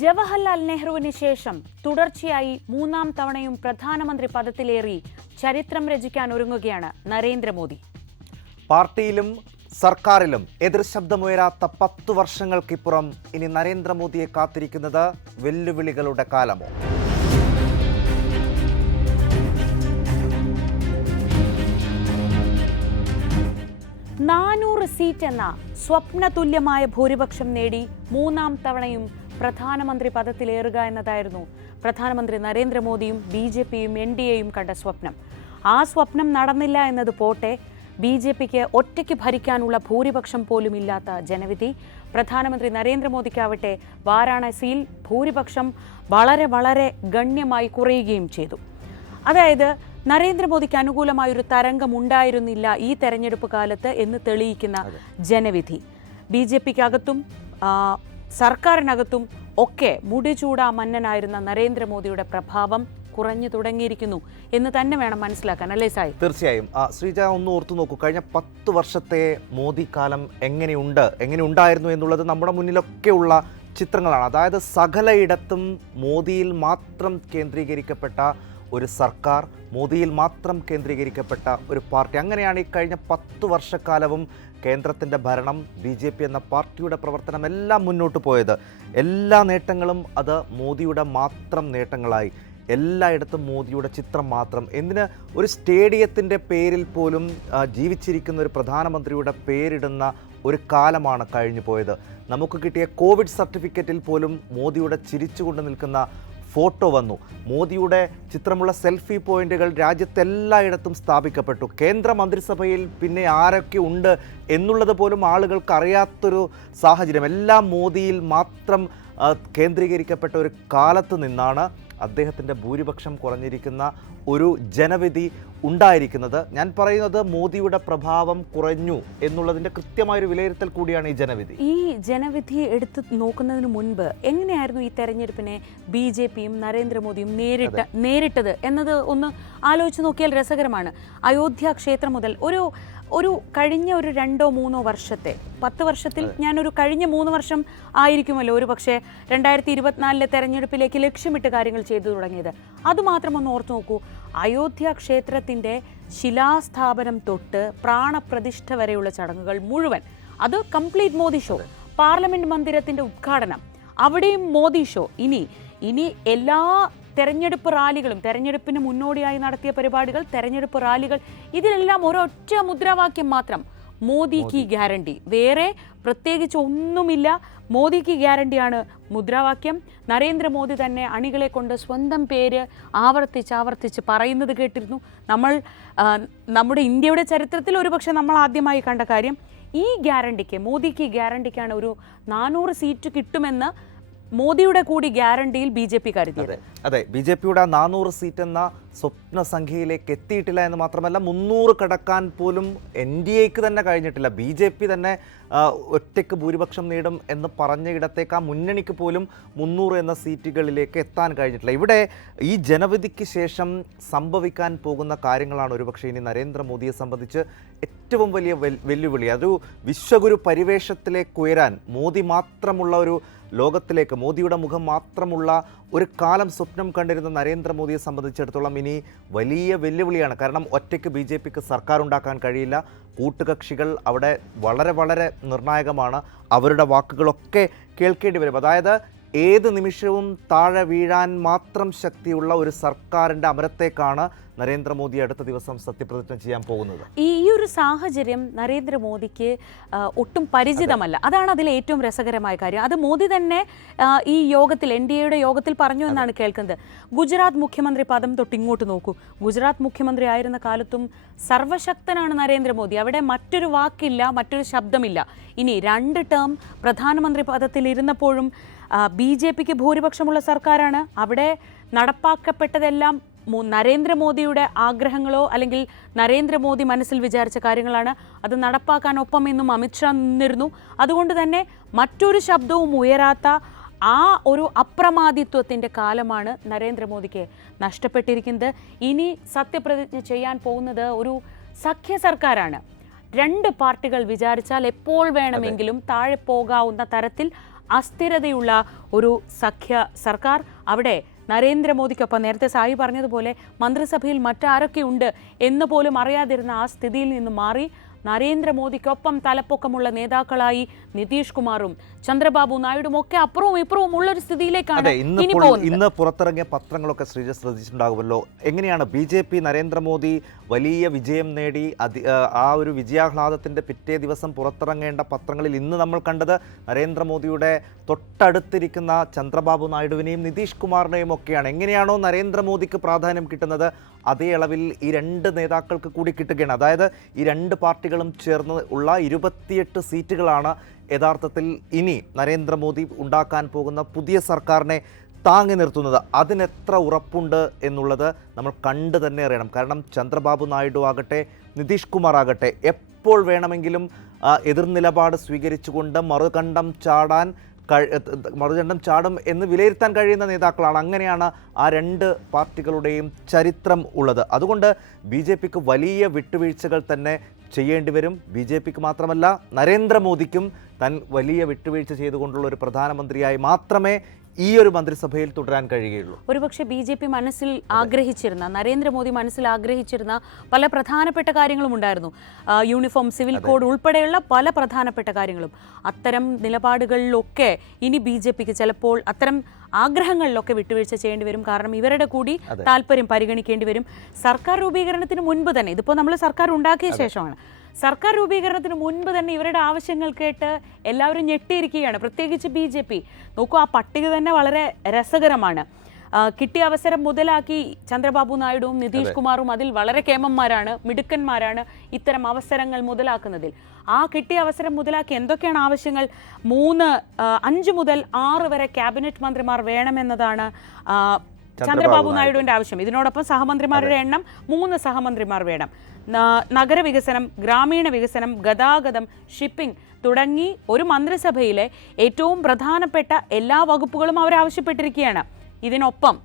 ജവഹർലാൽ നെഹ്റുവിന് ശേഷം തുടർച്ചയായി മൂന്നാം തവണയും പ്രധാനമന്ത്രി പദത്തിലേറി ചരിത്രം രചിക്കാൻ ഒരുങ്ങുകയാണ് നരേന്ദ്രമോദി. പാർട്ടിയിലും സർക്കാരിലും എതിർശബ്ദമുയരാത്ത പത്തു വർഷങ്ങൾക്കിപ്പുറം ഇനി നരേന്ദ്രമോദിയെ കാത്തിരിക്കുന്നത് വെല്ലുവിളികളുടെ കാലമോ? നാനൂറ് സീറ്റ് എന്ന സ്വപ്നതുല്യമായ ഭൂരിപക്ഷം നേടി മൂന്നാം തവണയും പ്രധാനമന്ത്രി പദത്തിലേറുക എന്നതായിരുന്നു പ്രധാനമന്ത്രി നരേന്ദ്രമോദിയും ബി ജെ പിയും എൻ ഡി എയും കണ്ട സ്വപ്നം. ആ സ്വപ്നം നടന്നില്ല എന്നത് പോട്ടെ ബി ജെ പിക്ക് ഒറ്റയ്ക്ക് ഭരിക്കാനുള്ള ഭൂരിപക്ഷം പോലും ഇല്ലാത്ത ജനവിധി. പ്രധാനമന്ത്രി നരേന്ദ്രമോദിക്കാവട്ടെ വാരാണസിയിൽ ഭൂരിപക്ഷം വളരെ വളരെ ഗണ്യമായി കുറയുകയും ചെയ്തു. അതായത് നരേന്ദ്രമോദിക്ക് അനുകൂലമായ ഒരു തരംഗം ഉണ്ടായിരുന്നില്ല ഈ തെരഞ്ഞെടുപ്പ് കാലത്ത് എന്ന് തെളിയിക്കുന്ന ജനവിധി. ബി ജെ പിക്കകത്തും സർക്കാരിനകത്തും ഒക്കെ മുടിചൂടാ മന്നനായിരുന്ന നരേന്ദ്രമോദിയുടെ പ്രഭാവം കുറഞ്ഞു തുടങ്ങിയിരിക്കുന്നു എന്ന് തന്നെ വേണം മനസ്സിലാക്കാൻ അല്ലേ സായി? തീർച്ചയായും. ശ്രീജ ഒന്ന് ഓർത്തു നോക്കൂ കഴിഞ്ഞ പത്ത് വർഷത്തെ മോദി കാലം എങ്ങനെയുണ്ട് എങ്ങനെ ഉണ്ടായിരുന്നു എന്നുള്ളത് നമ്മുടെ മുന്നിലൊക്കെയുള്ള ചിത്രങ്ങളാണ്. അതായത് സകലയിടത്തും മോദിയിൽ മാത്രം കേന്ദ്രീകരിക്കപ്പെട്ട ഒരു സർക്കാർ മോദിയിൽ മാത്രം കേന്ദ്രീകരിക്കപ്പെട്ട ഒരു പാർട്ടി. അങ്ങനെയാണ് ഈ കഴിഞ്ഞ പത്ത് വർഷക്കാലവും കേന്ദ്രത്തിന്റെ ഭരണം ബി ജെ പി എന്ന പാർട്ടിയുടെ പ്രവർത്തനം എല്ലാം മുന്നോട്ട് പോയത്. എല്ലാ നേട്ടങ്ങളും അത് മോദിയുടെ മാത്രം നേട്ടങ്ങളായി. എല്ലായിടത്തും മോദിയുടെ ചിത്രം മാത്രം. എന്തിന്? ഒരു സ്റ്റേഡിയത്തിന്റെ പേരിൽ പോലും ജീവിച്ചിരിക്കുന്ന ഒരു പ്രധാനമന്ത്രിയുടെ പേരിടുന്ന ഒരു കാലമാണ് കഴിഞ്ഞു പോയത് നമുക്ക് കിട്ടിയ കോവിഡ് സർട്ടിഫിക്കറ്റിൽ പോലും മോദിയുടെ ചിരിച്ചുകൊണ്ട് നിൽക്കുന്ന ഫോട്ടോ വന്നു. മോദിയുടെ ചിത്രമുള്ള സെൽഫി പോയിന്റുകൾ രാജ്യത്തെല്ലായിടത്തും സ്ഥാപിക്കപ്പെട്ടു. കേന്ദ്ര മന്ത്രിസഭയിൽ പിന്നെ ആരൊക്കെ ഉണ്ട് എന്നുള്ളത് പോലും ആളുകൾക്ക് അറിയാത്തൊരു സാഹചര്യം. എല്ലാം മോദിയിൽ മാത്രം കേന്ദ്രീകരിക്കപ്പെട്ട ഒരു കാലത്ത് നിന്നാണ് അദ്ദേഹത്തിന്റെ ഭൂരിപക്ഷം കുറഞ്ഞിരിക്കുന്ന ഒരു ജനവിധി ഉണ്ടായിരിക്കുന്നത്. ഞാൻ പറയുന്നത് മോദിയുടെ പ്രഭാവം കുറഞ്ഞു എന്നുള്ളതിന്റെ കൃത്യമായൊരു വിലയിരുത്തൽ കൂടിയാണ് ഈ ജനവിധി. ഈ ജനവിധി എടുത്ത് നോക്കുന്നതിന് മുൻപ് എങ്ങനെയായിരുന്നു ഈ തെരഞ്ഞെടുപ്പിനെ ബി ജെ പിയും നരേന്ദ്രമോദിയും നേരിട്ട് നേരിട്ടത് എന്നത് ഒന്ന് ആലോചിച്ച് നോക്കിയാൽ രസകരമാണ്. അയോധ്യ ക്ഷേത്രം മുതൽ ഒരു ഒരു കഴിഞ്ഞ ഒരു രണ്ടോ മൂന്നോ വർഷത്തെ പത്ത് വർഷത്തിൽ ഞാനൊരു കഴിഞ്ഞ മൂന്ന് വർഷം ആയിരിക്കുമല്ലോ ഒരു പക്ഷേ രണ്ടായിരത്തി ഇരുപത്തിനാലിലെ തെരഞ്ഞെടുപ്പിലേക്ക് ലക്ഷ്യമിട്ട് കാര്യങ്ങൾ ചെയ്തു തുടങ്ങിയത്. അതുമാത്രം ഒന്ന് ഓർത്തു നോക്കൂ. അയോധ്യ ക്ഷേത്രത്തിന്റെ ശിലാസ്ഥാപനം തൊട്ട് പ്രാണപ്രതിഷ്ഠ വരെയുള്ള ചടങ്ങുകൾ മുഴുവൻ. അത് കംപ്ലീറ്റ് മോദി ഷോ പാർലമെന്റ് മന്ദിരത്തിന്റെ ഉദ്ഘാടനം. അവിടെയും മോദി ഷോ. ഇനി ഇനി എല്ലാ തെരഞ്ഞെടുപ്പ് റാലികളും തെരഞ്ഞെടുപ്പിന് മുന്നോടിയായി നടത്തിയ പരിപാടികൾ തെരഞ്ഞെടുപ്പ് റാലികൾ ഇതിലെല്ലാം ഒരൊറ്റ മുദ്രാവാക്യം മാത്രം. മോദി. കി ഗ്യാരണ്ടി. വേറെ പ്രത്യേകിച്ച് ഒന്നുമില്ല. മോദി കി ഗ്യാരണ്ടിയാണ് മുദ്രാവാക്യം. നരേന്ദ്രമോദി തന്നെ അണികളെ കൊണ്ട് സ്വന്തം പേര് ആവർത്തിച്ച് ആവർത്തിച്ച് പറയുന്നത് കേട്ടിരുന്നു. നമ്മൾ നമ്മുടെ ഇന്ത്യയുടെ ചരിത്രത്തിൽ ഒരുപക്ഷെ നമ്മൾ ആദ്യമായി കണ്ട കാര്യം ഈ ഗ്യാരണ്ടിക്ക് മോദിക്ക് ഗ്യാരണ്ടിക്കാണ് ഒരു നാനൂറ് സീറ്റ് കിട്ടുമെന്ന് മോദിയുടെ കൂടി ഗ്യാരണ്ടിയിൽ ബി ജെ പി കരുതിയത്. അതെ ബി ജെ പിയുടെ നാനൂറ് സീറ്റ് എന്ന സ്വപ്ന സംഖ്യയിലേക്ക് എത്തിയിട്ടില്ല എന്ന് മാത്രമല്ല മുന്നൂറ് കടക്കാൻ പോലും എൻ ഡി എക്ക് തന്നെ കഴിഞ്ഞിട്ടില്ല. ബി ജെ പി തന്നെ ഒറ്റയ്ക്ക് ഭൂരിപക്ഷം നേടും എന്ന് പറഞ്ഞ ഇടത്തേക്ക് ആ മുന്നണിക്ക് പോലും മുന്നൂറ് എന്ന സീറ്റുകളിലേക്ക് എത്താൻ കഴിഞ്ഞിട്ടില്ല. ഇവിടെ ഈ ജനവിധിക്ക് ശേഷം സംഭവിക്കാൻ പോകുന്ന കാര്യങ്ങളാണ് ഒരുപക്ഷെ ഇനി നരേന്ദ്രമോദിയെ സംബന്ധിച്ച് ഏറ്റവും വലിയ വെല്ലുവിളി. അതൊരു വിശ്വഗുരു പരിവേഷത്തിലേക്ക് ഉയരാൻ മോദി മാത്രമുള്ള ഒരു ലോകത്തിലേക്ക് മോദിയുടെ മുഖം മാത്രമുള്ള ഒരു കാലം സ്വപ്നം കണ്ടിരുന്ന നരേന്ദ്രമോദിയെ സംബന്ധിച്ചിടത്തോളം ഇനി വലിയ വെല്ലുവിളിയാണ്. കാരണം ഒറ്റയ്ക്ക് ബി ജെ പിക്ക് സർക്കാർ ഉണ്ടാക്കാൻ കഴിയില്ല. കൂട്ടുകക്ഷികൾ അവിടെ വളരെ വളരെ നിർണായകമാണ്. അവരുടെ വാക്കുകളൊക്കെ കേൾക്കേണ്ടി വരും. അതായത് ഏത് നിമിഷവും താഴെ വീഴാൻ മാത്രം ശക്തിയുള്ള ഒരു സർക്കാരിന്റെ അമരത്തേക്കാണ് നരേന്ദ്രമോദി അടുത്ത ദിവസം സത്യപ്രതിജ്ഞ ചെയ്യാൻ പോകുന്നത്? ഈ ഒരു സാഹചര്യം നരേന്ദ്രമോദിക്ക് ഒട്ടും പരിചിതമല്ല. അതാണ് അതിലെ ഏറ്റവും രസകരമായ കാര്യം. അത് മോദി തന്നെ ഈ യോഗത്തിൽ എൻ ഡി എയുടെ യോഗത്തിൽ പറഞ്ഞു എന്നാണ് കേൾക്കുന്നത്. ഗുജറാത്ത് മുഖ്യമന്ത്രി പദം തൊട്ട് ഇങ്ങോട്ട് നോക്കൂ. ഗുജറാത്ത് മുഖ്യമന്ത്രി ആയിരുന്ന കാലത്തും സർവശക്തനാണ് നരേന്ദ്രമോദി. അവിടെ മറ്റൊരു വാക്കില്ല മറ്റൊരു ശബ്ദമില്ല. ഇനി രണ്ട് ടേം പ്രധാനമന്ത്രി പദത്തിൽ ഇരുന്നപ്പോഴും ബി ജെ പിക്ക് ഭൂരിപക്ഷമുള്ള സർക്കാരാണ്. അവിടെ നടപ്പാക്കപ്പെട്ടതെല്ലാം നരേന്ദ്രമോദിയുടെ ആഗ്രഹങ്ങളോ അല്ലെങ്കിൽ നരേന്ദ്രമോദി മനസ്സിൽ വിചാരിച്ച കാര്യങ്ങളാണ് അത് നടപ്പാക്കാൻ ഒപ്പം എന്നും അമിത്ഷാ നിന്നിരുന്നു. അതുകൊണ്ട് തന്നെ മറ്റൊരു ശബ്ദവും ഉയരാത്ത ആ ഒരു അപ്രമാദിത്വത്തിന്റെ കാലമാണ് നരേന്ദ്രമോദിക്ക് നഷ്ടപ്പെട്ടിരിക്കുന്നത്. ഇനി സത്യപ്രതിജ്ഞ ചെയ്യാൻ പോകുന്നത് ഒരു സഖ്യ സർക്കാരാണ്. രണ്ട് പാർട്ടികൾ വിചാരിച്ചാൽ എപ്പോൾ വേണമെങ്കിലും താഴെ പോകാവുന്ന തരത്തിൽ അസ്ഥിരതയുള്ള ഒരു സഖ്യ സർക്കാർ അവിടെ നരേന്ദ്രമോദിക്കൊപ്പം നേരത്തെ സായി പറഞ്ഞതുപോലെ മന്ത്രിസഭയിൽ മറ്റാരൊക്കെ ഉണ്ട് എന്ന് പോലും അറിയാതിരുന്ന ആ സ്ഥിതിയിൽ നിന്ന് മാറി. നരേന്ദ്രമോദിക്കൊപ്പം തലപ്പൊക്കമുള്ള നേതാക്കളായി നിതീഷ് കുമാറും ചന്ദ്രബാബു നായിഡും ഒക്കെ അപ്പുറവും ഇപ്പുറവും ഉള്ള ഒരു സ്ഥിതിയിലേക്കാണ് ഇന്ന് പുറത്തിറങ്ങിയ പത്രങ്ങളൊക്കെ ശ്രീജ ശ്രദ്ധിച്ചിട്ടുണ്ടാകുമല്ലോ. എങ്ങനെയാണ് ബി ജെ പി നരേന്ദ്രമോദി വലിയ വിജയം നേടി? ആ ഒരു വിജയാഹ്ലാദത്തിന്റെ പിറ്റേ ദിവസം പുറത്തിറങ്ങേണ്ട പത്രങ്ങളിൽ ഇന്ന് നമ്മൾ കണ്ടത് നരേന്ദ്രമോദിയുടെ തൊട്ടടുത്തിരിക്കുന്ന ചന്ദ്രബാബു നായിഡുവിനെയും നിതീഷ് കുമാറിനെയും ഒക്കെയാണ്. എങ്ങനെയാണോ നരേന്ദ്രമോദിക്ക് പ്രാധാന്യം കിട്ടുന്നത്? അതേ അളവിൽ ഈ രണ്ട് നേതാക്കൾക്ക് കൂടി കിട്ടുകയാണ്. അതായത് ഈ രണ്ട് പാർട്ടികളും ചേർന്ന് ഉള്ള ഇരുപത്തിയെട്ട് സീറ്റുകളാണ് യഥാർത്ഥത്തിൽ ഇനി നരേന്ദ്രമോദി ഉണ്ടാക്കാൻ പോകുന്ന പുതിയ സർക്കാരിനെ താങ്ങി നിർത്തുന്നത്. അതിനെത്ര ഉറപ്പുണ്ട് എന്നുള്ളത് നമ്മൾ കണ്ടു തന്നെ അറിയണം. കാരണം ചന്ദ്രബാബു നായിഡു ആകട്ടെ നിതീഷ് കുമാർ ആകട്ടെ എപ്പോൾ വേണമെങ്കിലും എതിർ എതിർനിലപാട് സ്വീകരിച്ചുകൊണ്ട് മറുകണ്ഠം ചാടാൻ മറുകണ്ഠം ചാടും എന്ന് വിലയിരുത്താൻ കഴിയുന്ന നേതാക്കളാണ്. അങ്ങനെയാണ് ആ രണ്ട് പാർട്ടികളുടെയും ചരിത്രം ഉള്ളത്. അതുകൊണ്ട് ബി ജെ പിക്ക് വലിയ വിട്ടുവീഴ്ചകൾ തന്നെ ചെയ്യേണ്ടി വരും. ബി ജെ പിക്ക് മാത്രമല്ല നരേന്ദ്രമോദിക്കും താൻ വലിയ വിട്ടുവീഴ്ച ചെയ്തുകൊണ്ടുള്ള ഒരു പ്രധാനമന്ത്രിയായി മാത്രമേ ഈ ഒരു മന്ത്രിസഭയിൽ തുടരാൻ കഴിയുകയുള്ളൂ. ഒരുപക്ഷെ ബി ജെ പി മനസ്സിൽ ആഗ്രഹിച്ചിരുന്ന നരേന്ദ്രമോദി മനസ്സിൽ ആഗ്രഹിച്ചിരുന്ന പല പ്രധാനപ്പെട്ട കാര്യങ്ങളും ഉണ്ടായിരുന്നു. യൂണിഫോം സിവിൽ കോഡ് ഉൾപ്പെടെയുള്ള പല പ്രധാനപ്പെട്ട കാര്യങ്ങളും. അത്തരം നിലപാടുകളിലൊക്കെ ഇനി ബി ജെ പിക്ക് ചിലപ്പോൾ അത്തരം ആഗ്രഹങ്ങളിലൊക്കെ വിട്ടുവീഴ്ച ചെയ്യേണ്ടി വരും. കാരണം ഇവരുടെ കൂടി താല്പര്യം പരിഗണിക്കേണ്ടി വരും. സർക്കാർ രൂപീകരണത്തിന് മുൻപ് തന്നെ ഇതിപ്പോൾ നമ്മൾ സർക്കാർ ഉണ്ടാക്കിയ ശേഷമാണ്. സർക്കാർ രൂപീകരണത്തിന് മുൻപ് തന്നെ ഇവരുടെ ആവശ്യങ്ങൾ കേട്ട് എല്ലാവരും ഞെട്ടിയിരിക്കുകയാണ്. പ്രത്യേകിച്ച് ബി ജെ പി. നോക്കൂ ആ പട്ടിക തന്നെ വളരെ രസകരമാണ്. കിട്ടിയ അവസരം മുതലാക്കി ചന്ദ്രബാബു നായിഡുവും നിതീഷ് കുമാറും അതിൽ വളരെ കേമന്മാരാണ് മിടുക്കന്മാരാണ് ഇത്തരം അവസരങ്ങൾ മുതലാക്കുന്നതിൽ. ആ കിട്ടിയ അവസരം മുതലാക്കി എന്തൊക്കെയാണ് ആവശ്യങ്ങൾ? മൂന്ന് അഞ്ച് മുതൽ ആറ് വരെ ക്യാബിനറ്റ് മന്ത്രിമാർ വേണമെന്നതാണ് ചന്ദ്രബാബു നായിഡുവിന്റെ ആവശ്യം. ഇതിനോടൊപ്പം സഹമന്ത്രിമാരുടെ എണ്ണം മൂന്ന് സഹമന്ത്രിമാർ വേണം. നഗരവികസനം ഗ്രാമീണ വികസനം ഗതാഗതം ഷിപ്പിംഗ് തുടങ്ങി ഒരു മന്ത്രിസഭയിലെ ഏറ്റവും പ്രധാനപ്പെട്ട എല്ലാ വകുപ്പുകളും അവർ ആവശ്യപ്പെട്ടിരിക്കുകയാണ്. ഇതിനൊപ്പം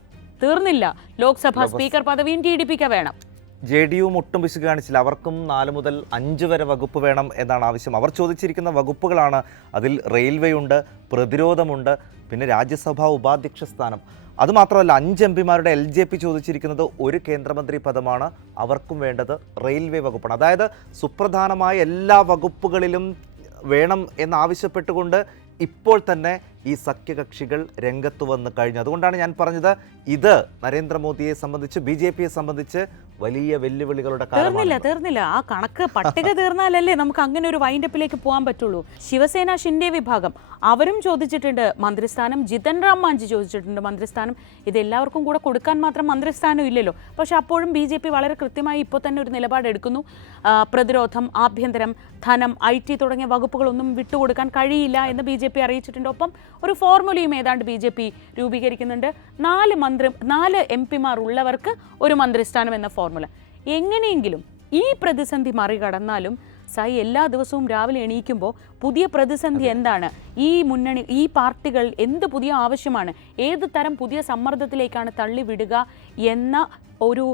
തീർന്നില്ല ലോക്സഭാ സ്പീക്കർ പദവിയും ടി ഡി പിക്ക് വേണം. ജെ ഡി യു ഒട്ടും പിശുക്ക് കാണിച്ചില്ല. അവർക്കും നാല് മുതൽ അഞ്ച് വരെ വകുപ്പ് വേണം എന്നാണ് ആവശ്യം. അവർ ചോദിച്ചിരിക്കുന്ന വകുപ്പുകളാണ്. അതിൽ റെയിൽവേ ഉണ്ട് പ്രതിരോധമുണ്ട് പിന്നെ രാജ്യസഭാ ഉപാധ്യക്ഷ സ്ഥാനം. അതുമാത്രമല്ല അഞ്ച് എം പിമാരുടെ എൽ ജെ പി ചോദിച്ചിരിക്കുന്നത് ഒരു കേന്ദ്രമന്ത്രി പദമാണ് അവർക്കും വേണ്ടത് റെയിൽവേ വകുപ്പാണ്. അതായത് സുപ്രധാനമായ എല്ലാ വകുപ്പുകളിലും വേണം എന്നാവശ്യപ്പെട്ടുകൊണ്ട് ഇപ്പോൾ തന്നെ ഈ സഖ്യകക്ഷികൾ രംഗത്ത് വന്ന് കഴിഞ്ഞു. അതുകൊണ്ടാണ് ഞാൻ പറഞ്ഞത് ഇത് നരേന്ദ്രമോദിയെ സംബന്ധിച്ച് ബി ജെ പിയെ സംബന്ധിച്ച് വലിയ വെല്ലുവിളികളുടെ തീർന്നില്ല തീർന്നില്ല. ആ കണക്ക് പട്ടിക തീർന്നാലല്ലേ നമുക്ക് അങ്ങനെ ഒരു വൈൻഡപ്പിലേക്ക് പോകാൻ പറ്റുള്ളൂ. ശിവസേന ഷിൻഡെ വിഭാഗം അവരും ചോദിച്ചിട്ടുണ്ട് മന്ത്രിസ്ഥാനം ജിതൻ റാം മാഞ്ചി ചോദിച്ചിട്ടുണ്ട് മന്ത്രിസ്ഥാനം. ഇത് എല്ലാവർക്കും കൂടെ കൊടുക്കാൻ മാത്രം മന്ത്രിസ്ഥാനം ഇല്ലല്ലോ. പക്ഷെ അപ്പോഴും ബി ജെ പി വളരെ കൃത്യമായി ഇപ്പോൾ തന്നെ ഒരു നിലപാടെടുക്കുന്നു പ്രതിരോധം ആഭ്യന്തരം ധനം ഐ ടി തുടങ്ങിയ വകുപ്പുകളൊന്നും വിട്ടുകൊടുക്കാൻ കഴിയില്ല എന്ന് ബി ജെ പി അറിയിച്ചിട്ടുണ്ട്. ഒപ്പം ഒരു ഫോർമുലയും ഏതാണ്ട് ബി ജെ പി രൂപീകരിക്കുന്നുണ്ട്. നാല് മന്ത്രി നാല് എം പിമാർ ഉള്ളവർക്ക് ഒരു മന്ത്രിസ്ഥാനം എന്ന ഫോർമുല എങ്ങനെയെങ്കിലും ഈ പ്രതിസന്ധി മറികടന്നാലും സായി എല്ലാ ദിവസവും രാവിലെ എണീക്കുമ്പോൾ പുതിയ പ്രതിസന്ധി എന്താണ്? ഈ മുന്നണി ഈ പാർട്ടികൾ എന്ത് പുതിയ ആവശ്യമാണ്? ഏത് തരം പുതിയ സമ്മർദ്ദത്തിലേക്കാണ് തള്ളിവിടുക എന്ന ഒരു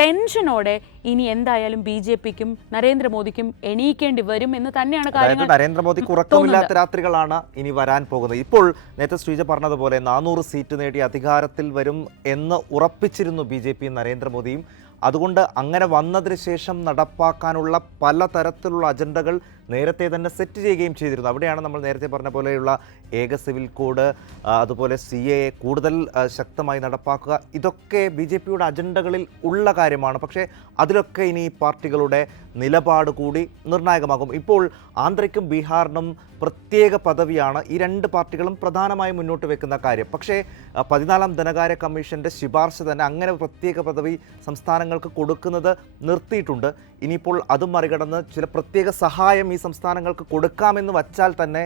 ടെൻഷനോടെ ഇനി എന്തായാലും ബി ജെ പിക്കും നരേന്ദ്രമോദിക്കും എണീക്കേണ്ടി വരും എന്ന് തന്നെയാണ് കാര്യം കാര്യങ്ങൾ നരേന്ദ്രമോദിക്ക് ഉറക്കമില്ലാത്ത രാത്രികളാണ് ഇനി വരാൻ പോകുന്നത്. ഇപ്പോൾ നേരത്തെ ശ്രീജ പറഞ്ഞതുപോലെ നാനൂറ് സീറ്റ് നേടി അധികാരത്തിൽ വരും എന്ന് ഉറപ്പിച്ചിരുന്നു ബി ജെ പിയും നരേന്ദ്രമോദിയും. അതുകൊണ്ട് അങ്ങനെ വന്നതിന് ശേഷം നടപ്പാക്കാനുള്ള പലതരത്തിലുള്ള അജണ്ടകൾ നേരത്തെ തന്നെ സെറ്റ് ചെയ്യുകയും ചെയ്തിരുന്നു. അവിടെയാണ് നമ്മൾ നേരത്തെ പറഞ്ഞ പോലെയുള്ള ഏക സിവിൽ കോഡ് അതുപോലെ സി എ കൂടുതൽ ശക്തമായി നടപ്പാക്കുക. ഇതൊക്കെ ബി ജെ പിയുടെ അജണ്ടകളിൽ ഉള്ള കാര്യമാണ്. പക്ഷേ അതിലൊക്കെ ഇനി പാർട്ടികളുടെ നിലപാട് കൂടി നിർണായകമാകും. ഇപ്പോൾ ആന്ധ്രയ്ക്കും ബീഹാറിനും പ്രത്യേക പദവിയാണ് ഈ രണ്ട് പാർട്ടികളും പ്രധാനമായും മുന്നോട്ട് വെക്കുന്ന കാര്യം. പക്ഷേ പതിനാലാം ധനകാര്യ കമ്മീഷന്റെ ശുപാർശ തന്നെ അങ്ങനെ പ്രത്യേക പദവി സംസ്ഥാനങ്ങൾക്ക് കൊടുക്കുന്നത് നിർത്തിയിട്ടുണ്ട്. ഇനിയിപ്പോൾ അതും മറികടന്ന് ചില പ്രത്യേക സഹായം ഈ സംസ്ഥാനങ്ങൾക്ക് കൊടുക്കാമെന്ന് വച്ചാൽ തന്നെ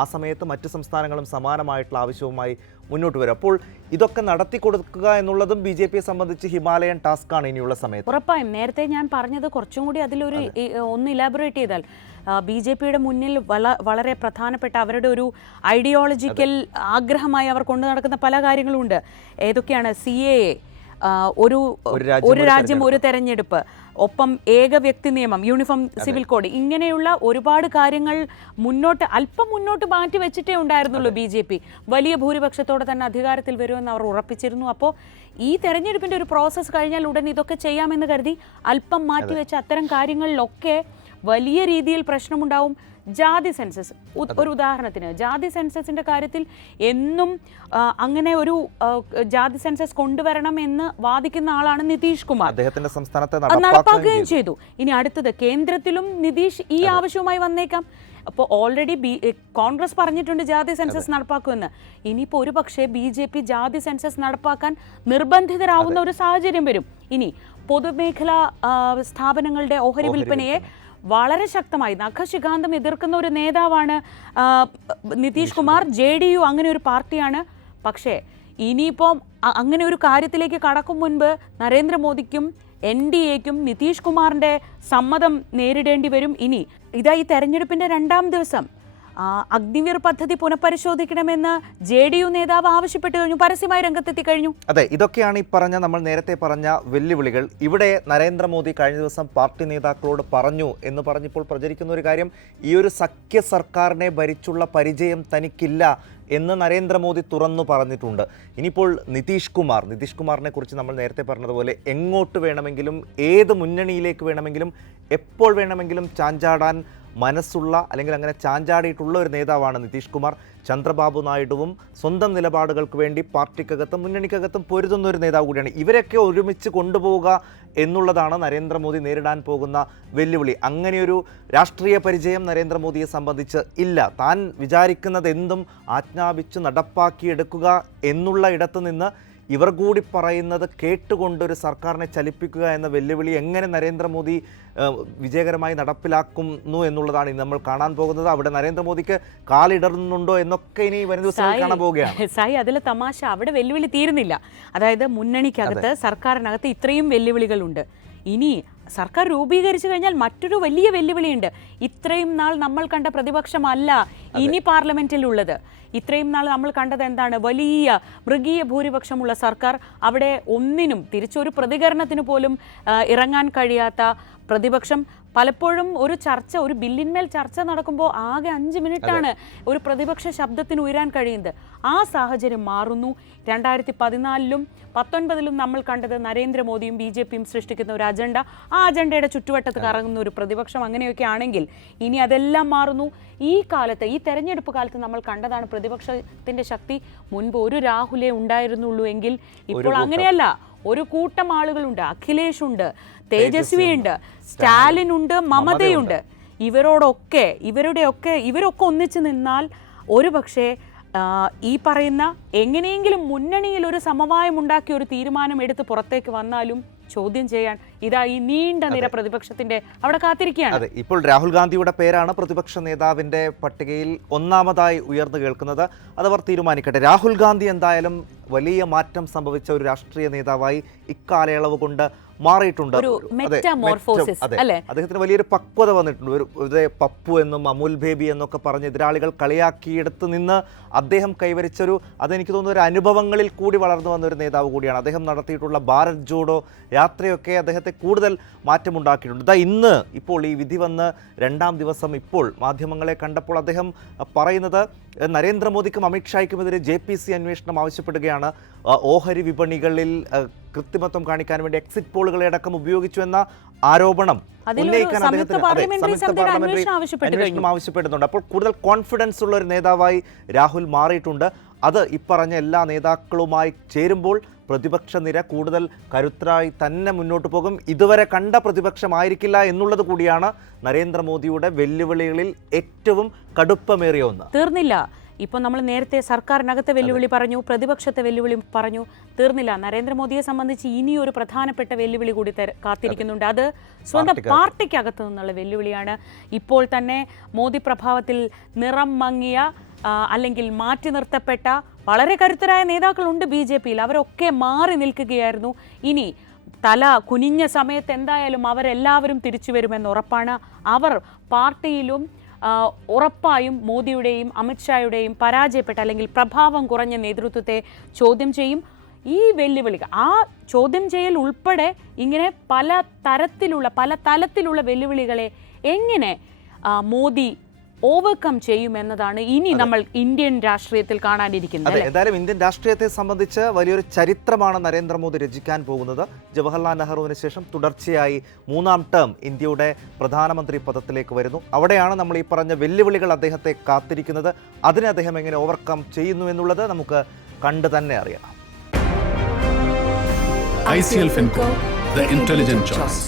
ആ സമയത്ത് മറ്റ് സംസ്ഥാനങ്ങളും സമാനമായിട്ടുള്ള ആവശ്യവുമായി മുന്നോട്ട് വരും. അപ്പോൾ ഇതൊക്കെ നടത്തി കൊടുക്കുക എന്നുള്ളതും ബി ജെ പിയെ സംബന്ധിച്ച് ഹിമാലയൻ ടാസ്ക് ആണ് ഇനിയുള്ള സമയത്ത്. ഉറപ്പായും. നേരത്തെ ഞാൻ പറഞ്ഞത് കുറച്ചും കൂടി അതിലൊരു ഒന്ന് ഇലാബറേറ്റ് ചെയ്താൽ ബി ജെ പിയുടെ മുന്നിൽ വള വളരെ പ്രധാനപ്പെട്ട അവരുടെ ഒരു ഐഡിയോളജിക്കൽ ആഗ്രഹമായി അവർ കൊണ്ടു നടക്കുന്ന പല കാര്യങ്ങളുമുണ്ട് ഏതൊക്കെയാണ്? സി എ ഒരു ഒരു രാജ്യം, ഒരു തെരഞ്ഞെടുപ്പ്. ഒപ്പം ഏക വ്യക്തി നിയമം യൂണിഫോം സിവിൽ കോഡ് ഇങ്ങനെയുള്ള ഒരുപാട് കാര്യങ്ങൾ മുന്നോട്ട് അല്പം മുന്നോട്ട് മാറ്റി വെച്ചിട്ടേ ഉണ്ടായിരുന്നുള്ളൂ ബി ജെ പി. വലിയ ഭൂരിപക്ഷത്തോടെ തന്നെ അധികാരത്തിൽ വരുമെന്ന് അവർ ഉറപ്പിച്ചിരുന്നു. അപ്പോൾ ഈ തെരഞ്ഞെടുപ്പിന്റെ ഒരു പ്രോസസ്സ് കഴിഞ്ഞാൽ ഉടൻ ഇതൊക്കെ ചെയ്യാമെന്ന് കരുതി അല്പം മാറ്റി വെച്ച അത്തരം കാര്യങ്ങളിലൊക്കെ വലിയ രീതിയിൽ പ്രശ്നമുണ്ടാവും. ജാതി സെൻസസ്. ഒരു ഉദാഹരണത്തിന് ജാതി സെൻസസിന്റെ കാര്യത്തിൽ എന്നും അങ്ങനെ ഒരു ജാതി സെൻസസ് കൊണ്ടുവരണം എന്ന് വാദിക്കുന്ന ആളാണ് നിതീഷ് കുമാർ. അദ്ദേഹത്തിന്റെ സംസ്ഥാനത്തെ നടപ്പാക്കുകയും ചെയ്തു. ഇനി അടുത്തത് കേന്ദ്രത്തിലും നിതീഷ് ഈ ആവശ്യവുമായി വന്നേക്കാം. അപ്പോൾ ഓൾറെഡി ബി കോൺഗ്രസ് പറഞ്ഞിട്ടുണ്ട് ജാതി സെൻസസ് നടപ്പാക്കുമെന്ന്. ഇനിയിപ്പോൾ ഒരു പക്ഷേ ബി ജെ പി ജാതി സെൻസസ് നടപ്പാക്കാൻ നിർബന്ധിതരാവുന്ന ഒരു സാഹചര്യം വരും. ഇനി പൊതുമേഖലാ സ്ഥാപനങ്ങളുടെ ഓഹരി വിൽപ്പനയെ വളരെ ശക്തമായി നഖശിഖാന്തം എതിർക്കുന്ന ഒരു നേതാവാണ് Nitish Kumar J D U അങ്ങനെ ഒരു പാർട്ടിയാണ്. പക്ഷേ ഇനിയിപ്പം അങ്ങനെ ഒരു കാര്യത്തിലേക്ക് കടക്കും മുൻപ് നരേന്ദ്രമോദിക്കും എൻ ഡി എക്കും നിതീഷ് കുമാറിന്റെ സമ്മതം നേരിടേണ്ടി വരും. ഇനി ഇതാ ഈ തെരഞ്ഞെടുപ്പിന്റെ രണ്ടാം ദിവസം. അഗ്നിവീർ പദ്ധതി പുനഃപരിശോധിക്കണമെന്ന് ജെ ഡി യു നേതാവ് ആവശ്യപ്പെട്ടു കഴിഞ്ഞു. പരസ്യമായി രംഗത്തെത്തി കഴിഞ്ഞു അതെ ഇതൊക്കെയാണ് ഈ പറഞ്ഞ നമ്മൾ നേരത്തെ പറഞ്ഞ വെല്ലുവിളികൾ. ഇവിടെ നരേന്ദ്രമോദി കഴിഞ്ഞ ദിവസം പാർട്ടി നേതാക്കളോട് പറഞ്ഞു എന്ന് പറഞ്ഞപ്പോൾ പ്രചരിക്കുന്ന ഒരു കാര്യം ഈ ഒരു സഖ്യ സർക്കാരിനെ ഭരിച്ചുള്ള പരിചയം തനിക്കില്ല എന്ന് നരേന്ദ്രമോദി തുറന്നു പറഞ്ഞിട്ടുണ്ട്. ഇനിയിപ്പോൾ നിതീഷ് കുമാർ നിതീഷ് കുമാറിനെ കുറിച്ച് നമ്മൾ നേരത്തെ പറഞ്ഞതുപോലെ എങ്ങോട്ട് വേണമെങ്കിലും ഏത് മുന്നണിയിലേക്ക് വേണമെങ്കിലും എപ്പോൾ വേണമെങ്കിലും ചാഞ്ചാടാൻ മനസ്സുള്ള അല്ലെങ്കിൽ അങ്ങനെ ചാഞ്ചാടിയിട്ടുള്ള ഒരു നേതാവാണ് നിതീഷ് കുമാർ. ചന്ദ്രബാബു നായിഡുവും സ്വന്തം നിലപാടുകൾക്ക് വേണ്ടി പാർട്ടിക്കകത്തും മുന്നണിക്കകത്തും പൊരുതുന്ന ഒരു നേതാവ് കൂടിയാണ്. ഇവരൊക്കെ ഒരുമിച്ച് കൊണ്ടുപോവുക എന്നുള്ളതാണ് നരേന്ദ്രമോദി നേരിടാൻ പോകുന്ന വെല്ലുവിളി. അങ്ങനെയൊരു രാഷ്ട്രീയ പരിചയം നരേന്ദ്രമോദിയെ സംബന്ധിച്ച് ഇല്ല. താൻ വിചാരിക്കുന്നത് എന്തും ആജ്ഞാപിച്ച് നടപ്പാക്കിയെടുക്കുക എന്നുള്ള ഇടത്തുനിന്ന് നിന്ന് ഇവർ കൂടി പറയുന്നത് കേട്ടുകൊണ്ടൊരു സർക്കാരിനെ ചലിപ്പിക്കുക എന്ന വെല്ലുവിളി എങ്ങനെ നരേന്ദ്രമോദി വിജയകരമായി നടപ്പിലാക്കുന്നു എന്നുള്ളതാണ് ഇനി നമ്മൾ കാണാൻ പോകുന്നത്. അവിടെ നരേന്ദ്രമോദിക്ക് കാലിടറുന്നുണ്ടോ എന്നൊക്കെ ഇനി വരുന്ന ദിവസങ്ങളിൽ കാണാൻ പോവുകയാണ്. സായി അതിലെ തമാശ അവിടെ വെല്ലുവിളി തീരുന്നില്ല. അതായത് മുന്നണിക്കകത്ത് സർക്കാരിനകത്ത് ഇത്രയും വെല്ലുവിളികളുണ്ട്. ഇനി സർക്കാർ രൂപീകരിച്ചു കഴിഞ്ഞാൽ മറ്റൊരു വലിയ വെല്ലുവിളിയുണ്ട്. ഇത്രയും നാൾ നമ്മൾ കണ്ട പ്രതിപക്ഷമല്ല ഇനി പാർലമെന്റിൽ ഉള്ളത് ഇത്രയും നാൾ നമ്മൾ കണ്ടത് എന്താണ്? വലിയ മൃഗീയ ഭൂരിപക്ഷമുള്ള സർക്കാർ അവിടെ ഒന്നിനും തിരിച്ചൊരു പ്രതികരണത്തിന് പോലും ഇറങ്ങാൻ കഴിയാത്ത പ്രതിപക്ഷം പലപ്പോഴും ഒരു ചർച്ച ഒരു ബില്ലിന്മേൽ ചർച്ച നടക്കുമ്പോൾ ആകെ അഞ്ച് മിനിറ്റാണ് ഒരു പ്രതിപക്ഷ ശബ്ദത്തിന് ഉയരാൻ കഴിയുന്നത്. ആ സാഹചര്യം മാറുന്നു. രണ്ടായിരത്തി പതിനാലിലും പത്തൊൻപതിലും നമ്മൾ കണ്ടത് നരേന്ദ്രമോദിയും ബി ജെ പിയും സൃഷ്ടിക്കുന്ന ഒരു അജണ്ട. ആ അജണ്ടയുടെ ചുറ്റുവട്ടത്ത് കറങ്ങുന്ന ഒരു പ്രതിപക്ഷം അങ്ങനെയൊക്കെ ആണെങ്കിൽ ഇനി അതെല്ലാം മാറുന്നു. ഈ കാലത്ത് ഈ തെരഞ്ഞെടുപ്പ് കാലത്ത് നമ്മൾ കണ്ടതാണ് പ്രതിപക്ഷത്തിന്റെ ശക്തി. മുൻപ് ഒരു രാഹുലേ ഉണ്ടായിരുന്നുള്ളൂ എങ്കിൽ ഇപ്പോൾ അങ്ങനെയല്ല. ഒരു കൂട്ടം ആളുകളുണ്ട്. അഖിലേഷ് ഉണ്ട് തേജസ്വി ഉണ്ട് സ്റ്റാലിൻ ഉണ്ട് മമതയുണ്ട്. ഇവരോടൊക്കെ ഇവരുടെയൊക്കെ ഇവരൊക്കെ ഒന്നിച്ചു നിന്നാൽ ഒരു പക്ഷേ ഈ പറയുന്ന എങ്ങനെയെങ്കിലും മുന്നണിയിൽ ഒരു സമവായം ഉണ്ടാക്കി ഒരു തീരുമാനം എടുത്ത് പുറത്തേക്ക് വന്നാലും ചോദ്യം ചെയ്യാൻ ഇതാ ഈ നീണ്ട നിര പ്രതിപക്ഷത്തിന്റെ അവിടെ കാത്തിരിക്കുകയാണ്. അതെ ഇപ്പോൾ രാഹുൽ ഗാന്ധിയുടെ പേരാണ് പ്രതിപക്ഷ നേതാവിന്റെ പട്ടികയിൽ ഒന്നാമതായി ഉയർന്നു കേൾക്കുന്നത്. അതവർ തീരുമാനിക്കട്ടെ. രാഹുൽ ഗാന്ധി എന്തായാലും വലിയ മാറ്റം സംഭവിച്ച ഒരു രാഷ്ട്രീയ നേതാവായി ഇക്കാലയളവ് കൊണ്ട് മാറിയിട്ടുണ്ട്? അദ്ദേഹത്തിന് വലിയൊരു പക്വത വന്നിട്ടുണ്ട്. ഒരു ഇതേ പപ്പു എന്നും അമുൽ ബേബി എന്നൊക്കെ പറഞ്ഞ് എതിരാളികൾ കളിയാക്കിയെടുത്ത് നിന്ന് അദ്ദേഹം കൈവരിച്ചൊരു അതെനിക്ക് തോന്നുന്ന ഒരു അനുഭവങ്ങളിൽ കൂടി വളർന്നു വന്ന ഒരു നേതാവ് കൂടിയാണ്. അദ്ദേഹം നടത്തിയിട്ടുള്ള ഭാരത് ജോഡോ യാത്രയൊക്കെ അദ്ദേഹത്തെ കൂടുതൽ മാറ്റമുണ്ടാക്കിയിട്ടുണ്ട്. ഇതാ ഇന്ന് ഇപ്പോൾ ഈ വിധി വന്ന് രണ്ടാം ദിവസം ഇപ്പോൾ മാധ്യമങ്ങളെ കണ്ടപ്പോൾ അദ്ദേഹം പറയുന്നത് നരേന്ദ്രമോദിക്കും അമിത്ഷായ്ക്കുമെതിരെ ജെ പി സി അന്വേഷണം ആവശ്യപ്പെടുകയാണ്. ഓഹരി വിപണികളിൽ കൃത്രിമത്വം കാണിക്കാൻ വേണ്ടി എക്സിറ്റ് പോളുകളെ അടക്കം ഉപയോഗിച്ചു എന്ന ആരോപണം ഉന്നയിക്കാൻ അദ്ദേഹത്തിന് ആവശ്യപ്പെടുന്നുണ്ട് അപ്പോൾ കൂടുതൽ കോൺഫിഡൻസ് ഉള്ള ഒരു നേതാവായി രാഹുൽ മാറിയിട്ടുണ്ട്. അത് ഇപ്പറഞ്ഞ എല്ലാ നേതാക്കളുമായി ചേരുമ്പോൾ പ്രതിപക്ഷ നിര കൂടുതൽ കരുത്തരായി തന്നെ മുന്നോട്ട് പോകും. ഇതുവരെ കണ്ട പ്രതിപക്ഷമായിരിക്കില്ല എന്നുള്ളത് കൂടിയാണ് നരേന്ദ്രമോദിയുടെ വെല്ലുവിളികളിൽ ഏറ്റവും കടുപ്പമേറിയ ഒന്ന്. തീർന്നില്ല. ഇപ്പോൾ നമ്മൾ നേരത്തെ സർക്കാരിനകത്തെ വെല്ലുവിളി പറഞ്ഞു പ്രതിപക്ഷത്തെ വെല്ലുവിളി പറഞ്ഞു തീർന്നില്ല. നരേന്ദ്രമോദിയെ സംബന്ധിച്ച് ഇനി ഒരു പ്രധാനപ്പെട്ട വെല്ലുവിളി കൂടി കാത്തിരിക്കുന്നുണ്ട്. അത് സ്വന്തം പാർട്ടിക്കകത്ത്. നിന്നുള്ള വെല്ലുവിളിയാണ്. ഇപ്പോൾ തന്നെ മോദി പ്രഭാവത്തിൽ നിറം മങ്ങിയ അല്ലെങ്കിൽ മാറ്റി നിർത്തപ്പെട്ട വളരെ കരുത്തരായ നേതാക്കളുണ്ട് ബി ജെ പിയിൽ. അവരൊക്കെ മാറി നിൽക്കുകയായിരുന്നു. ഇനി തല കുനിഞ്ഞ സമയത്ത് എന്തായാലും അവരെല്ലാവരും തിരിച്ചു വരുമെന്ന് ഉറപ്പാണ്. അവർ പാർട്ടിയിലും ഉറപ്പായും മോദിയുടെയും അമിത്ഷായുടെയും പരാജയപ്പെട്ട അല്ലെങ്കിൽ പ്രഭാവം കുറഞ്ഞ നേതൃത്വത്തെ ചോദ്യം ചെയ്യും. ഈ വെല്ലുവിളികൾ ആ ചോദ്യം ചെയ്യൽ ഉൾപ്പെടെ ഇങ്ങനെ പല തരത്തിലുള്ള പല തലത്തിലുള്ള വെല്ലുവിളികളെ എങ്ങനെ മോദി ഓവർകം ചെയ്യുമെന്നതാണ് ഇനി നമ്മൾ ഇന്ത്യൻ രാഷ്ട്രീയത്തിൽ കാണാനിരിക്കുന്നത് അതെ എന്തായാലും ഇന്ത്യൻ രാഷ്ട്രീയത്തെ സംബന്ധിച്ച് വലിയൊരു ചരിത്രമാണ് നരേന്ദ്രമോദി രചിക്കാൻ പോകുന്നത്. ജവഹർലാൽ നെഹ്റുവിന് ശേഷം തുടർച്ചയായി മൂന്നാം ടേം ഇന്ത്യയുടെ പ്രധാനമന്ത്രി പദത്തിലേക്ക് വരുന്നു. അവിടെയാണ് നമ്മൾ ഈ പറഞ്ഞ വെല്ലുവിളികൾ അദ്ദേഹത്തെ കാത്തിരിക്കുന്നത്. അതിനെ അദ്ദേഹം എങ്ങനെ ഓവർകം ചെയ്യുന്നു എന്നുള്ളത് നമുക്ക് കണ്ടു തന്നെ അറിയാം. I C L Fincorp the intelligent choice.